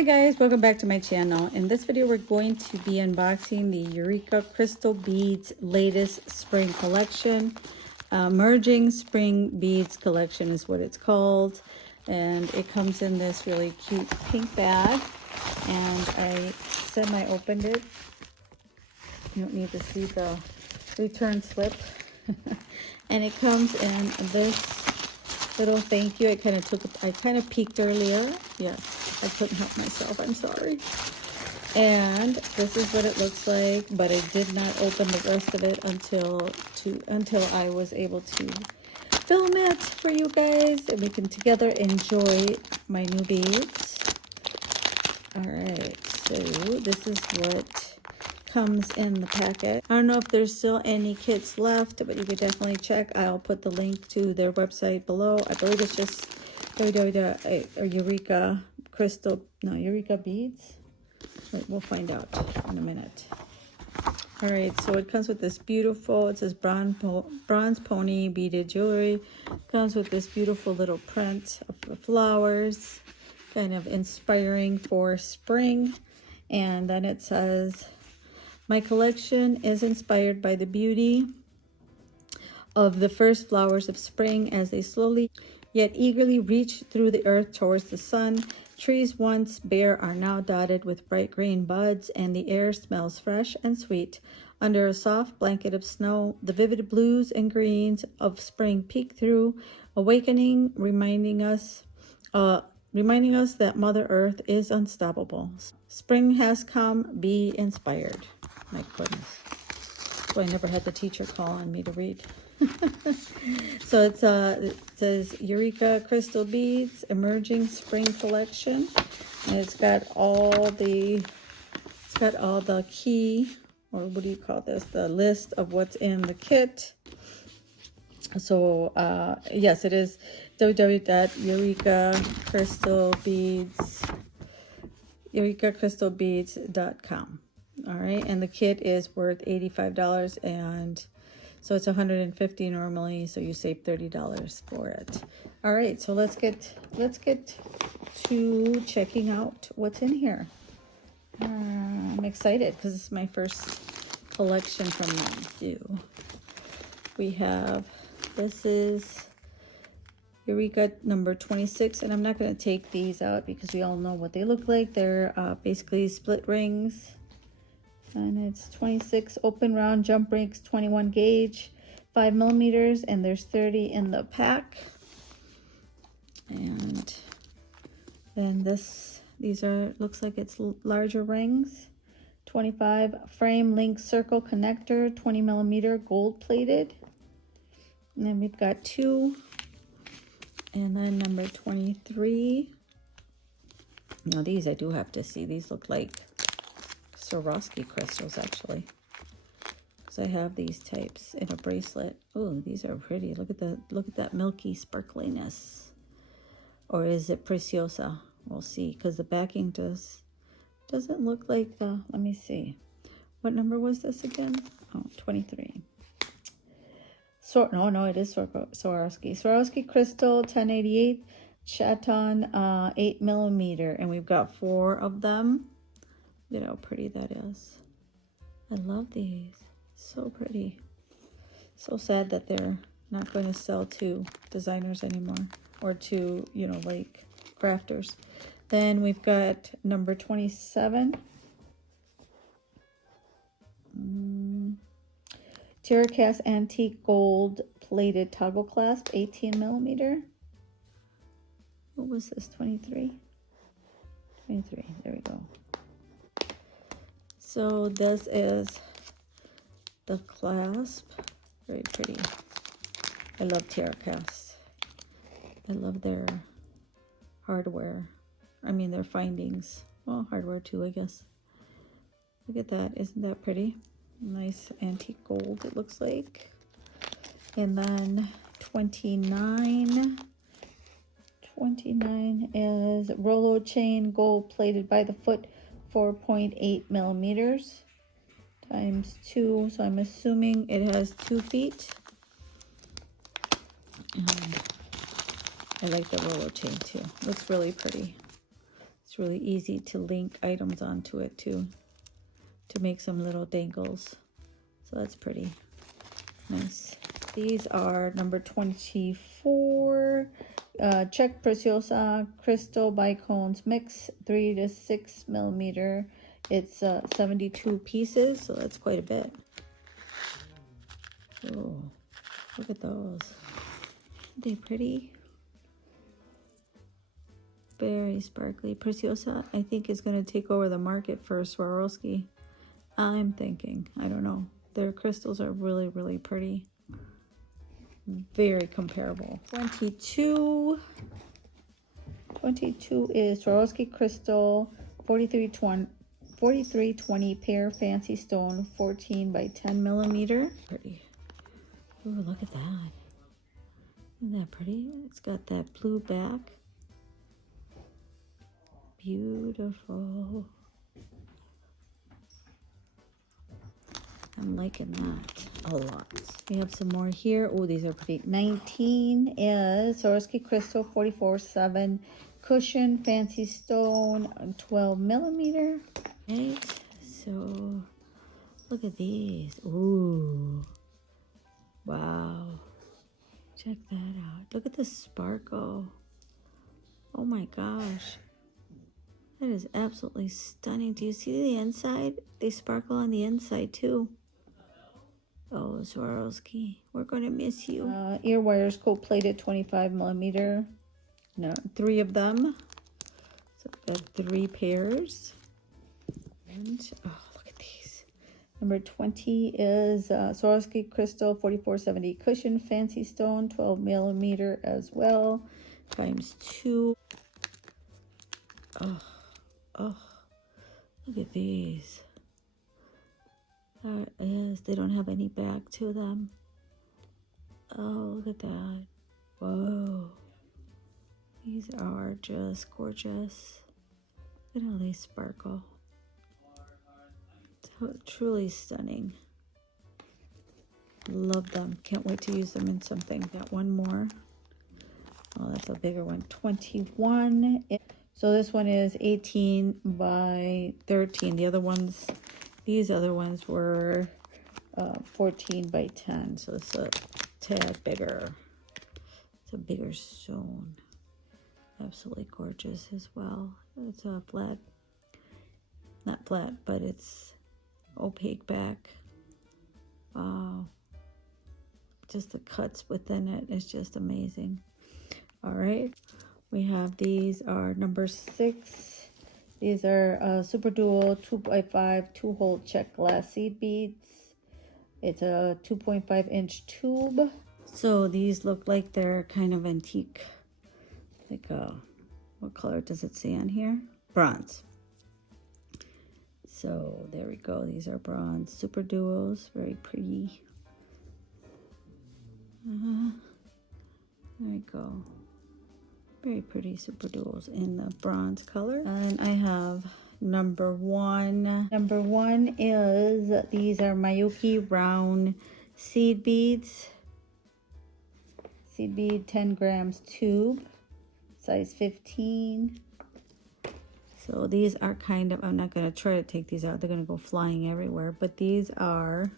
Hi guys, welcome back to my channel. In this video we're going to be unboxing the Eureka Crystal Beads latest spring collection. Emerging Spring Beads collection is what it's called, and it comes in this really cute pink bag. And I said I opened it. You don't need to see the return slip. And it comes in this little thank you. I kind of peeked earlier. Yeah, I couldn't help myself. I'm sorry. And this is what it looks like, but I did not open the rest of it until I was able to film it for you guys, and we can together enjoy my new beads. All right, so this is what comes in the packet. I don't know if there's still any kits left, but you could definitely check. I'll put the link to their website below. I believe it's just Eureka Crystal, no, Eureka Beads. Wait, we'll find out in a minute. All right, so it comes with this beautiful, it says Bronzepony beaded jewelry. Comes with this beautiful little print of the flowers, kind of inspiring for spring. And then it says, my collection is inspired by the beauty of the first flowers of spring as they slowly yet eagerly reach through the earth towards the sun. Trees once bare are now dotted with bright green buds, and the air smells fresh and sweet. Under a soft blanket of snow, the vivid blues and greens of spring peek through, awakening, reminding us that Mother Earth is unstoppable. Spring has come, be inspired. My goodness. So I never had the teacher call on me to read. So it says Eureka Crystal Beads Emerging Spring Collection, and it's got all the key, or what do you call this, the list of what's in the kit. So yes, it is EurekaCrystalBeads.com. All right, and the kit is worth $85, and so it's $150 normally, so you save $30 for it. All right, so let's get to checking out what's in here. I'm excited because it's my first collection from them too. We have, this is Eureka number 26, and I'm not going to take these out because we all know what they look like. They're basically split rings. And it's 26 open round jump rings, 21 gauge, 5 millimeters, and there's 30 in the pack. And then these are, looks like it's larger rings. 25 frame link circle connector, 20 millimeter gold plated. And then we've got 2. And then number 23. Now these I do have to see. These look like Swarovski crystals, actually, because I have these types in a bracelet. Oh, these are pretty. Look at that milky sparkliness. Or is it preciosa? We'll see, because the backing doesn't look like the, let me see, what number was this again? Oh, 23. No, it is Swarovski crystal 1088 chaton 8 millimeter, and we've got 4 of them. Look at how pretty that is. I love these. So pretty. So sad that they're not going to sell to designers anymore, or to, you know, like crafters. Then we've got number 27. Tierracast antique gold plated toggle clasp, 18 millimeter. What was this? 23? 23. There we go. So this is the clasp. Very pretty. I love Tierracast. I love their hardware. I mean their findings. Well, hardware too, I guess. Look at that. Isn't that pretty? Nice antique gold, it looks like. And then 29. 29 is Rolo Chain gold plated by the foot, 4.8 millimeters times 2, so I'm assuming it has 2 feet. And I like the Rolo Chain too. Looks really pretty. It's really easy to link items onto it too, to make some little dangles. So that's pretty nice. These are number 24. Check Preciosa Crystal Bicones Mix, 3 to 6 millimeter. It's 72 pieces, so that's quite a bit. Oh, look at those. Aren't they pretty? Very sparkly. Preciosa, I think, is going to take over the market for Swarovski. I'm thinking. I don't know. Their crystals are really, really pretty. Very comparable. 22. 22 is Swarovski Crystal 4320 pair fancy stone 14 by 10 millimeter. Pretty. Ooh, look at that. Isn't that pretty? It's got that blue back. Beautiful. I'm liking that a lot. We have some more here. Oh, these are pretty. 19 is Swarovski Crystal 44/7 cushion fancy stone 12 millimeter. Right. So look at these. Ooh. Wow. Check that out. Look at the sparkle. Oh my gosh. That is absolutely stunning. Do you see the inside? They sparkle on the inside too. Oh, Swarovski, we're going to miss you. Ear wires coat plated 25 millimeter. No, 3 of them. So I've got 3 pairs. And oh, look at these. Number 20 is Swarovski Crystal 4470 cushion fancy stone 12 millimeter as well, times 2. Oh, look at these. There is. They don't have any back to them. Oh, look at that. Whoa. These are just gorgeous. Look at how they sparkle. So, truly stunning. Love them. Can't wait to use them in something. Got one more. Oh, that's a bigger one. 21. So this one is 18 by 13. The other ones, these other ones were 14 by 10. So it's a tad bigger. It's a bigger stone. Absolutely gorgeous as well. It's a flat, not flat, but it's opaque back. Wow. Just the cuts within it is just amazing. All right. We have these are number 6. These are Super Dual 2x5 2-hole check glass seed beads. It's a 2.5 inch tube. So these look like they're kind of antique. Like what color does it say on here? Bronze. So there we go. These are bronze Super Duos. Very pretty. There we go. Very pretty Super Duos in the bronze color. And I have number 1. Number 1 is, these are Miyuki round seed beads. Seed bead 10 grams tube, size 15. So these are kind of, I'm not going to try to take these out. They're going to go flying everywhere. But these are,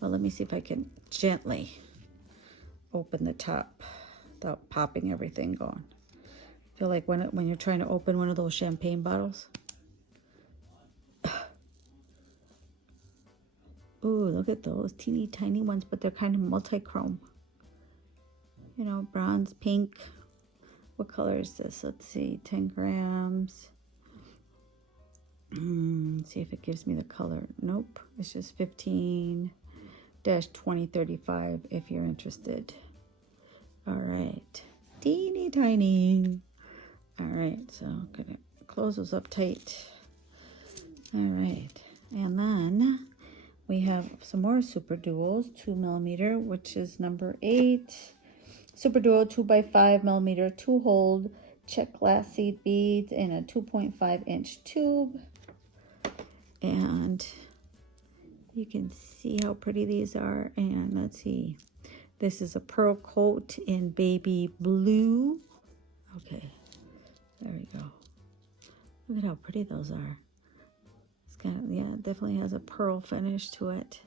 well, let me see if I can gently open the top without popping everything going. Feel like when you're trying to open one of those champagne bottles. Ooh, look at those teeny tiny ones, but they're kind of multi-chrome. You know, bronze, pink. What color is this? Let's see, 10 grams. See if it gives me the color. Nope, it's just 15-2035 if you're interested. All right, teeny tiny. All right, so I'm gonna close those up tight. All right, and then we have some more Super Duos, 2 millimeter, which is number 8. Super Duo 2x5 millimeter 2-hole check glass seed beads in a 2.5 inch tube. And you can see how pretty these are. And let's see, this is a pearl coat in baby blue. Okay, there we go. Look at how pretty those are. It's kind of, yeah, it definitely has a pearl finish to it.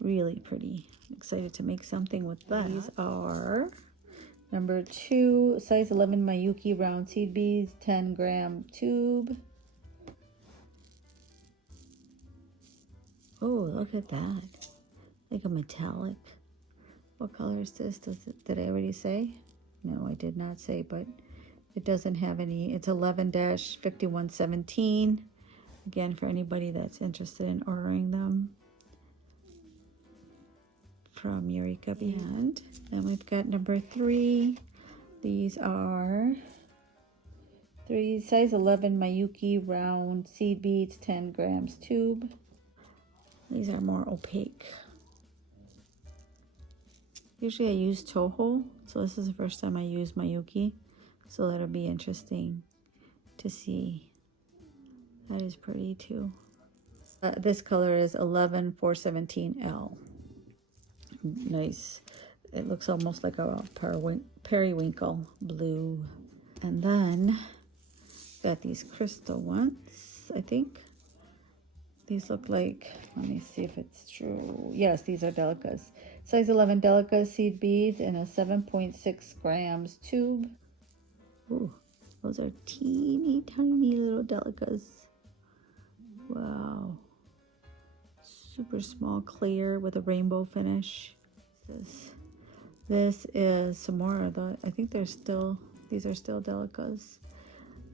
Really pretty. I'm excited to make something with that. These are number 2, size 11 Miyuki round seed beads, 10-gram tube. Oh, look at that. Like a metallic. What color is this? Did I already say? No, I did not say, but it doesn't have any. It's 11-5117. Again, for anybody that's interested in ordering them from Eureka. And then we've got number 3. These are 3 size 11 Miyuki round seed beads, 10 grams tube. These are more opaque. Usually I use Toho, so this is the first time I use Miyuki, so that'll be interesting to see. That is pretty too. This color is 11-417L. Nice. It looks almost like a periwinkle blue. And then got these crystal ones, I think. These look like, let me see if it's true. Yes, these are Delicas. Size 11 Delica seed beads in a 7.6 grams tube. Ooh, those are teeny tiny little Delicas. Wow. Super small, clear with a rainbow finish. This is some more of the, I think these are still Delicas.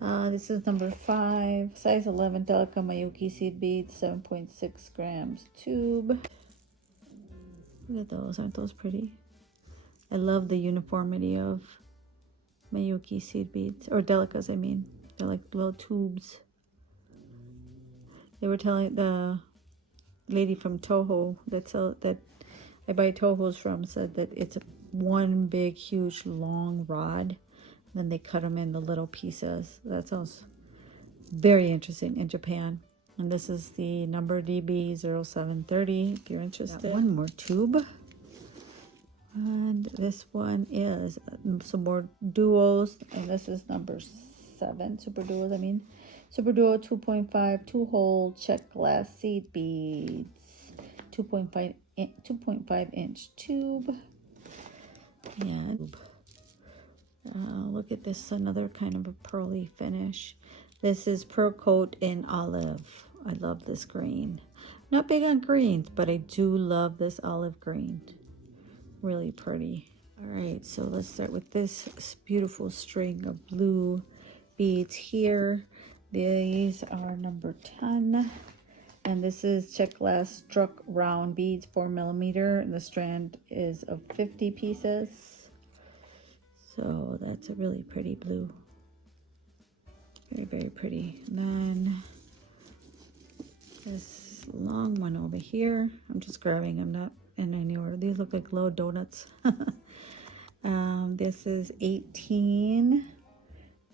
This is number 5, size 11 Delica Miyuki seed beads, 7.6 grams tube. Look at those, aren't those pretty? I love the uniformity of Miyuki seed beads, or Delicas, I mean. They're like little tubes. They were telling the lady from Toho that I buy Tohos from, said that it's one big, huge, long rod. Then they cut them into little pieces. That sounds very interesting in Japan. And this is the number DB0730 if you're interested. Got one more tube. And this one is some more duos. And this is number 7, super duos, I mean. Super Duo 2.5 2-hole check glass seed beads. 2.5 inch tube. And look at this, another kind of a pearly finish. This is Pearl Coat in Olive. I love this green. Not big on greens, but I do love this olive green. Really pretty. All right, so let's start with this beautiful string of blue beads here. These are number 10. And this is check glass struck round beads, 4mm. And the strand is of 50 pieces. So that's a really pretty blue. Very, very pretty. And then this long one over here. I'm just grabbing them, not in any order. These look like little donuts. This is 18.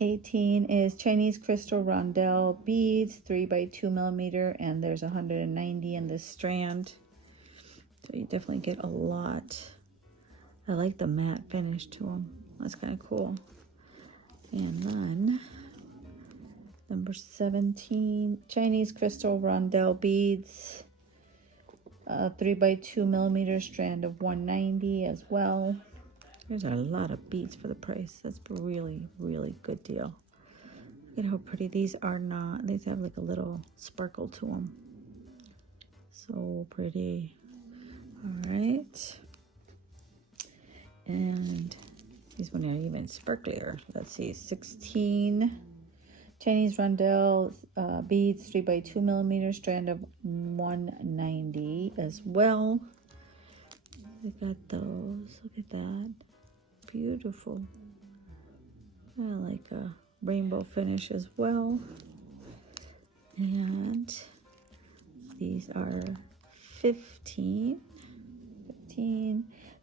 18 is Chinese crystal Rondelle beads, 3x2mm, and there's 190 in this strand. So you definitely get a lot. I like the matte finish to them. That's kind of cool. And then number 17, Chinese crystal Rondelle beads, 3x2mm strand of 190 as well. There's a lot of beads for the price. That's a really, really good deal. Look at how pretty these are. Not, these have like a little sparkle to them. So pretty. All right. And these ones are even sparklier. Let's see, 16 Chinese Rondelle beads, 3x2mm strand of 190 as well. We got those. Look at that. Beautiful. I like a rainbow finish as well. And these are 15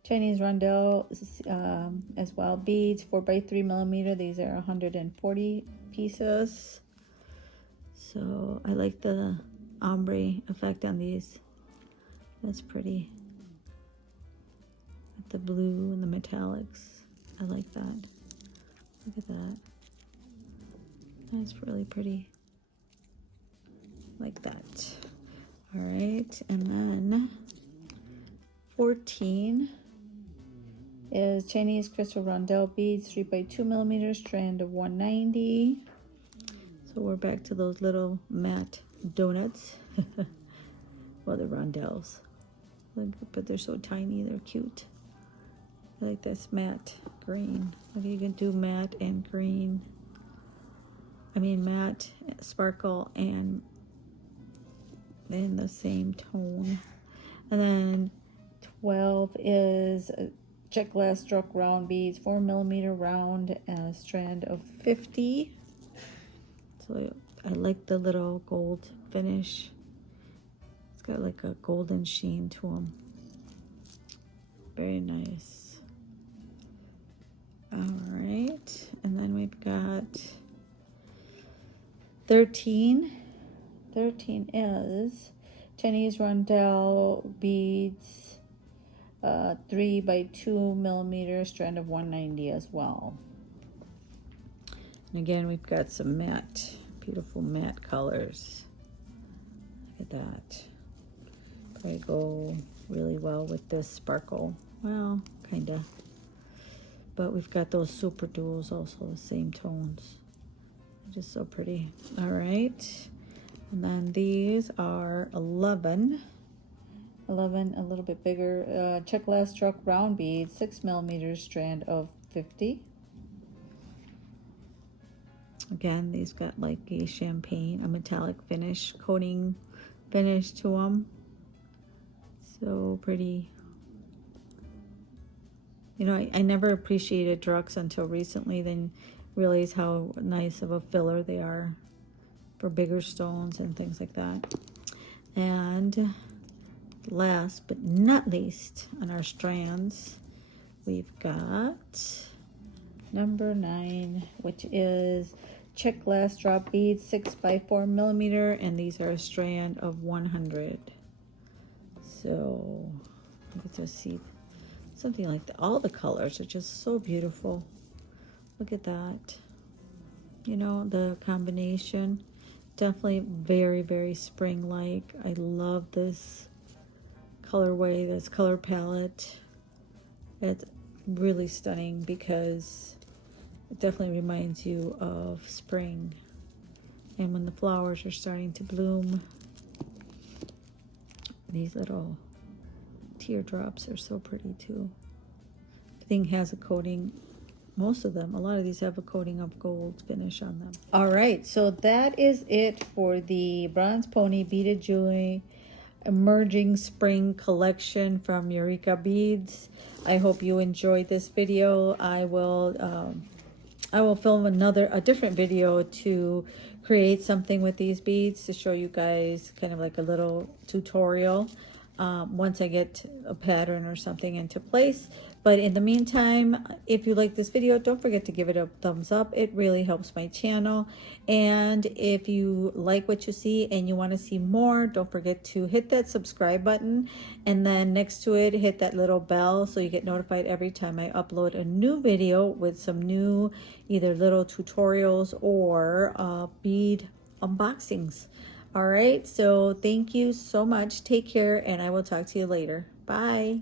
Chinese Rondelle as well beads, 4x3mm. These are 140 pieces. So I like the ombre effect on these. That's pretty. With the blue and the metallics. I like that. Look at that. That's really pretty. Like that. All right, and then 14 is Chinese crystal rondelle beads, 3x2 millimeters, strand of 190. So we're back to those little matte donuts. Well, they're rondelles, but they're so tiny, they're cute. I like this matte green. Look, you can do matte and green. I mean matte, sparkle, and in the same tone. And then 12 is check glass struck round beads, 4 millimeter round, and a strand of 50. So I like the little gold finish. It's got like a golden sheen to them. Very nice. All right, and then we've got 13. 13 is Chinese rondelle beads, 3x2 millimeter, strand of 190 as well. And again, we've got some matte, beautiful matte colors. Look at that. Probably go really well with this sparkle. Well, kind of. But we've got those super duals also, the same tones. Just so pretty. All right. And then these are 11. 11, a little bit bigger. Check glass struck round beads, 6 millimeters, strand of 50. Again, these got like a champagne, a metallic finish, coating finish to them. So pretty. You know, I never appreciated Drux until recently, then realize how nice of a filler they are for bigger stones and things like that. And last but not least on our strands, we've got number 9, which is check glass drop beads, 6x4 millimeter, and these are a strand of 100. So you get to see something like that. All the colors are just so beautiful. Look at that. You know, the combination, definitely very, very spring-like. I love this colorway, this color palette. It's really stunning because it definitely reminds you of spring and when the flowers are starting to bloom. These little teardrops are so pretty too. Everything has a coating. Most of them, a lot of these have a coating of gold finish on them. All right, so that is it for the Bronzepony Beaded Jewelry Emerging Spring collection from Eureka Beads. I hope you enjoyed this video. I will film a different video to create something with these beads to show you guys, kind of like a little tutorial once I get a pattern or something into place. But in the meantime, if you like this video, don't forget to give it a thumbs up. It really helps my channel. And if you like what you see and you want to see more, don't forget to hit that subscribe button. And then next to it, hit that little bell so you get notified every time I upload a new video with some new either little tutorials or bead unboxings. All right, so thank you so much. Take care, and I will talk to you later. Bye.